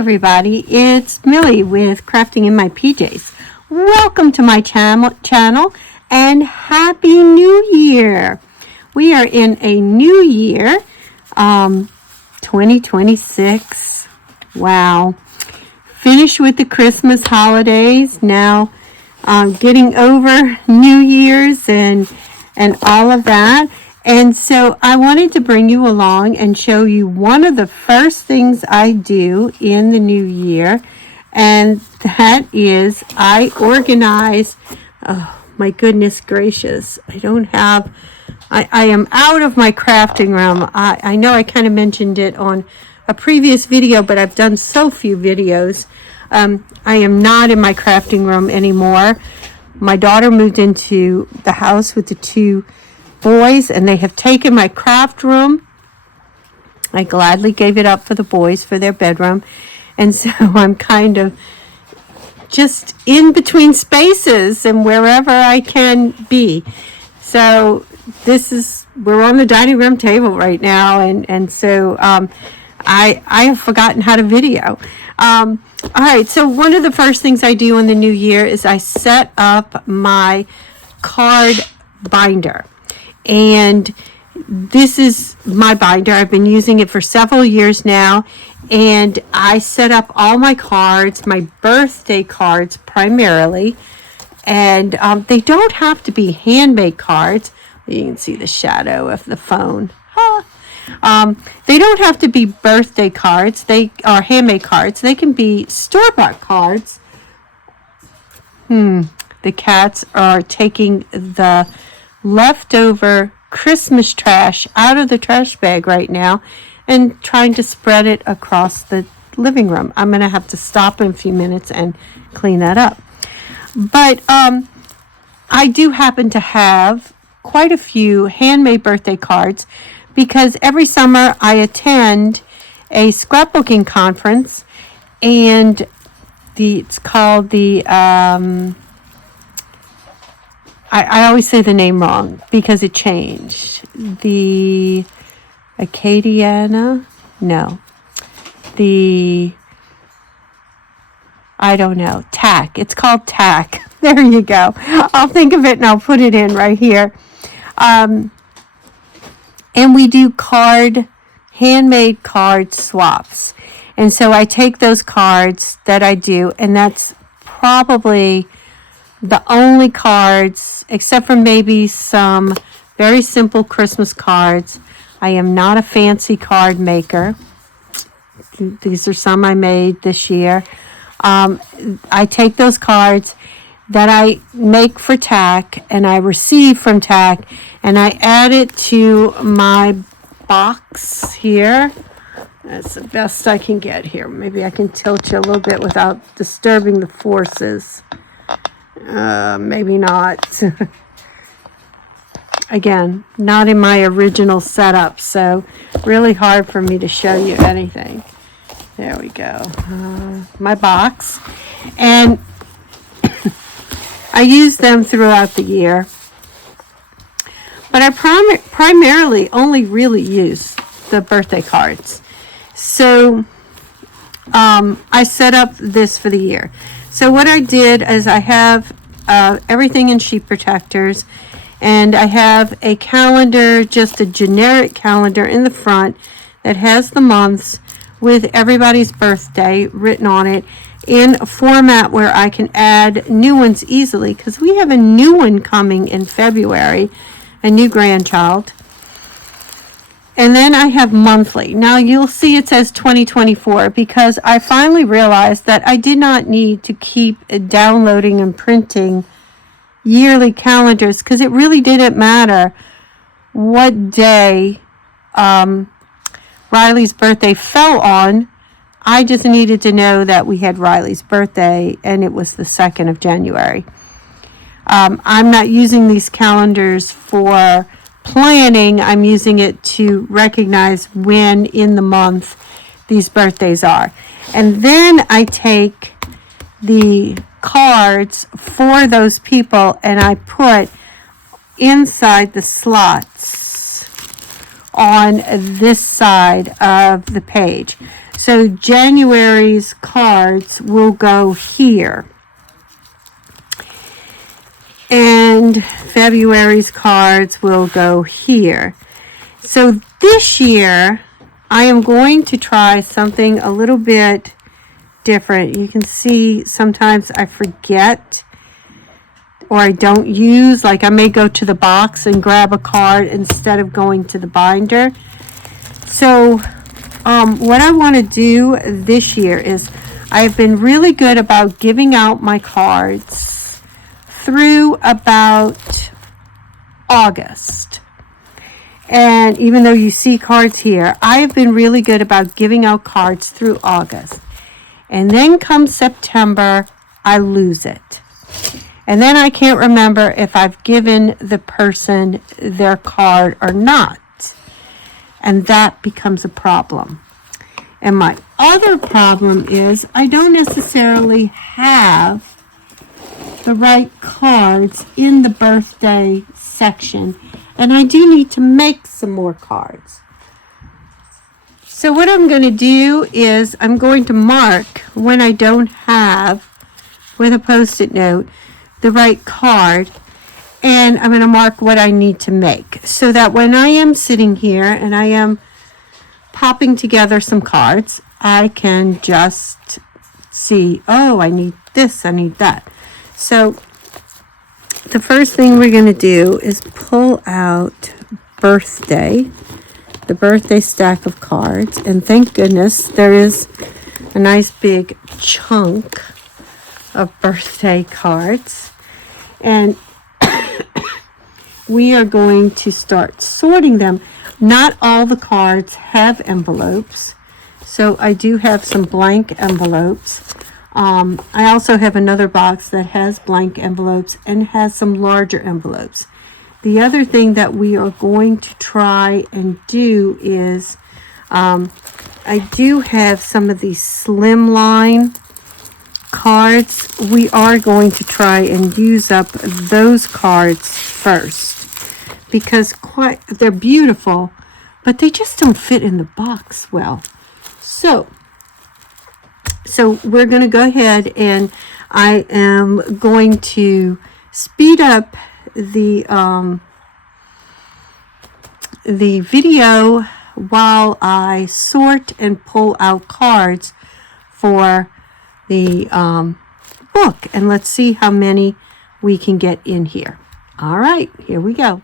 everybody, it's Millie with Crafting in My PJs. Welcome to my channel and Happy New Year. We are in a new year, 2026. Wow. Finished with the Christmas holidays. Now getting over New Year's and all of that. And so I wanted to bring you along and show you one of the first things I do in the new year. And that is I organize, oh my goodness gracious, I am out of my crafting room. I know I kind of mentioned it on a previous video, but I've done so few videos. I am not in my crafting room anymore. My daughter moved into the house with the two boys, and they have taken my craft room. I gladly gave it up for the boys for their bedroom, and so I'm kind of just in between spaces and wherever I can be. So we're on the dining room table right now, and so I have forgotten how to video. All right, so one of the first things I do in the new year is I set up my card binder. And this is my binder. I've been using it for several years now. And I set up all my cards, my birthday cards primarily. And they don't have to be handmade cards. You can see the shadow of the phone. They don't have to be birthday cards. They are handmade cards. They can be store-bought cards. The cats are taking the leftover Christmas trash out of the trash bag right now and trying to spread it across the living room. I'm going to have to stop in a few minutes and clean that up. But I do happen to have quite a few handmade birthday cards because every summer I attend a scrapbooking conference, and it's called the I always say the name wrong because it changed. The Acadiana? No. I don't know. TAC. It's called TAC. There you go. I'll think of it and I'll put it in right here. And we do handmade card swaps. And so I take those cards that I do, and that's probably the only cards, except for maybe some very simple Christmas cards. I am not a fancy card maker. These are some I made this year. I take those cards that I make for TAC and I receive from TAC, and I add it to my box here. That's the best I can get here. Maybe I can tilt you a little bit without disturbing the forces. Maybe not. Again, not in my original setup, so really hard for me to show you anything. There we go. My box. And I use them throughout the year. But I primarily only really use the birthday cards. So I set up this for the year. So what I did is I have everything in sheet protectors, and I have a calendar, just a generic calendar in the front that has the months with everybody's birthday written on it in a format where I can add new ones easily, because we have a new one coming in February, a new grandchild. And then I have monthly. Now you'll see it says 2024 because I finally realized that I did not need to keep downloading and printing yearly calendars, because it really didn't matter what day Riley's birthday fell on. I just needed to know that we had Riley's birthday and it was the 2nd of January. I'm not using these calendars for planning. I'm using it to recognize when in the month these birthdays are. And then I take the cards for those people and I put inside the slots on this side of the page. So January's cards will go here. And February's cards will go here. So this year, I am going to try something a little bit different. You can see sometimes I forget or I don't use, like I may go to the box and grab a card instead of going to the binder. So what I want to do this year is I've been really good about giving out my cards through about August. And even though you see cards here, I have been really good about giving out cards through August. And then come September, I lose it. And then I can't remember if I've given the person their card or not. And that becomes a problem. And my other problem is I don't necessarily have the right cards in the birthday section. And I do need to make some more cards. So what I'm going to do is I'm going to mark when I don't have, with a Post-it note, the right card. And I'm going to mark what I need to make. So that when I am sitting here and I am popping together some cards, I can just see, oh, I need this, I need that. So the first thing we're going to do is pull out birthday, the birthday stack of cards. And thank goodness there is a nice big chunk of birthday cards. And we are going to start sorting them. Not all the cards have envelopes, so I do have some blank envelopes. I also have another box that has blank envelopes and has some larger envelopes. The other thing that we are going to try and do is I do have some of these slimline cards. We are going to try and use up those cards first because they're beautiful, but they just don't fit in the box well. So we're going to go ahead and I am going to speed up the video while I sort and pull out cards for the book, and let's see how many we can get in here. All right, here we go.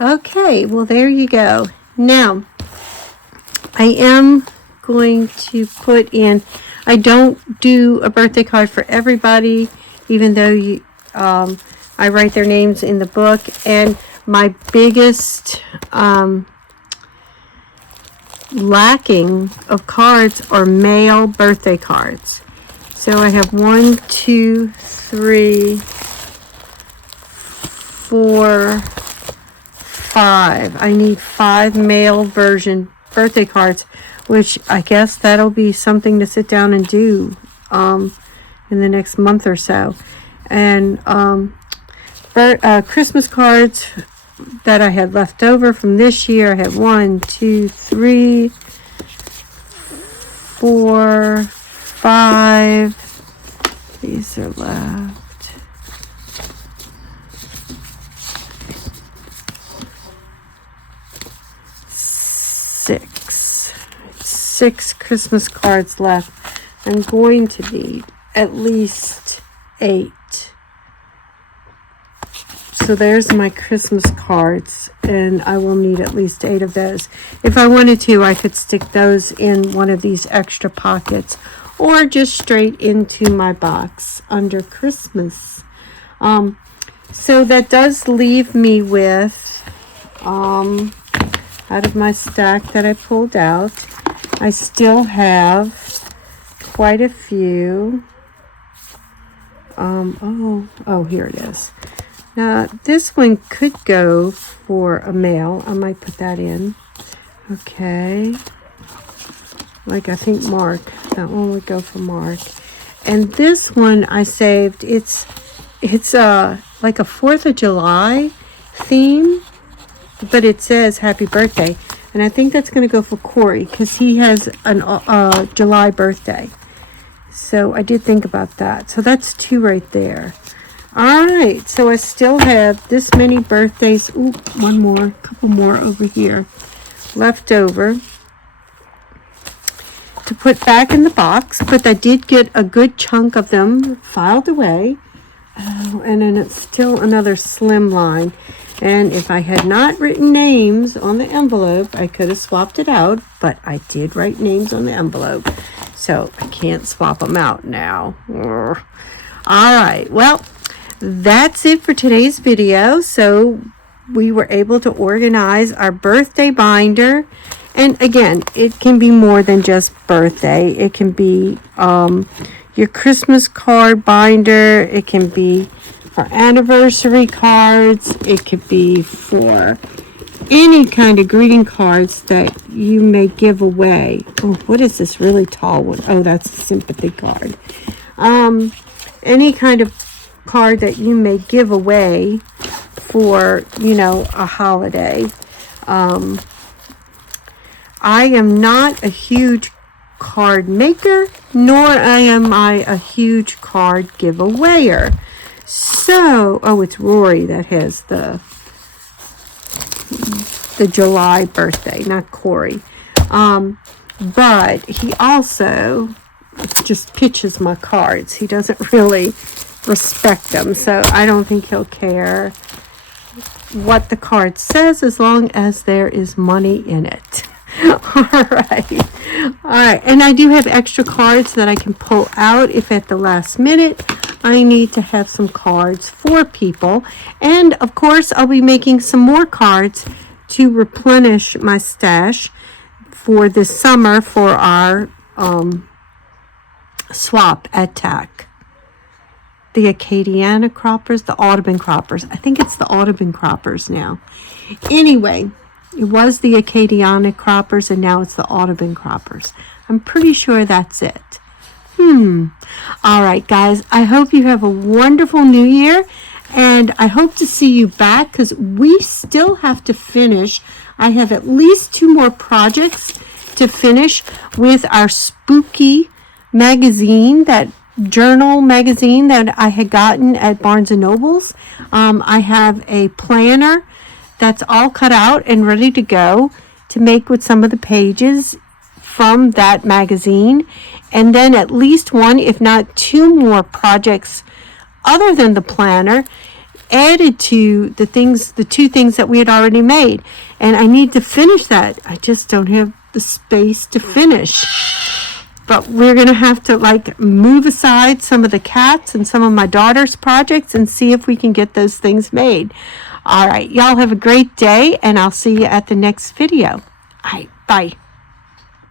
Okay, well, there you go. Now, I am going to put in, I don't do a birthday card for everybody, even though I write their names in the book. And my biggest lacking of cards are male birthday cards. So I have 1, 2, 3, 4, 5. I need 5 male version birthday cards, which I guess that'll be something to sit down and do in the next month or so. And Christmas cards that I had left over from this year, I had 1, 2, 3, 4, 5. These are left. 6 Christmas cards left. I'm going to need at least 8. So there's my Christmas cards, and I will need at least 8 of those. If I wanted to, I could stick those in one of these extra pockets, or just straight into my box under Christmas. So that does leave me with, out of my stack that I pulled out, I still have quite a few. Here it is. Now, this one could go for a male. I might put that in. Okay. Like, I think Mark. That one would go for Mark. And this one I saved. It's like a 4th of July theme, but it says happy birthday. And I think that's going to go for Corey because he has a July birthday. So I did think about that. So that's 2 right there. All right. So I still have this many birthdays. Ooh, one more, couple more over here left over to put back in the box. But I did get a good chunk of them filed away. And then it's still another slim line. And if I had not written names on the envelope, I could have swapped it out. But I did write names on the envelope. So I can't swap them out now. All right. Well, that's it for today's video. So we were able to organize our birthday binder. And again, it can be more than just birthday. It can be your Christmas card binder. It can be for anniversary cards. It could be for any kind of greeting cards that you may give away. Oh, what is this really tall one? Oh, that's a sympathy card. Any kind of card that you may give away for, a holiday. I am not a huge card maker, nor am I a huge card giveawayer. So, it's Rory that has the July birthday, not Corey. But he also just pitches my cards. He doesn't really respect them, so I don't think he'll care what the card says as long as there is money in it. All right, and I do have extra cards that I can pull out if at the last minute I need to have some cards for people. And of course, I'll be making some more cards to replenish my stash for this summer for our swap at TAC. The Acadiana croppers, the Audubon croppers. I think it's the Audubon croppers now. Anyway, it was the Acadiana croppers and now it's the Audubon croppers. I'm pretty sure that's it. All right, guys. I hope you have a wonderful new year. And I hope to see you back because we still have to finish. I have at least 2 more projects to finish with our spooky magazine, that journal magazine that I had gotten at Barnes & Noble's. I have a planner that's all cut out and ready to go to make with some of the pages from that magazine. And then at least 1, if not 2 more projects other than the planner added to the two things that we had already made. And I need to finish that. I just don't have the space to finish. But we're going to have to like move aside some of the cats and some of my daughter's projects and see if we can get those things made. All right, y'all have a great day, and I'll see you at the next video. All right, bye.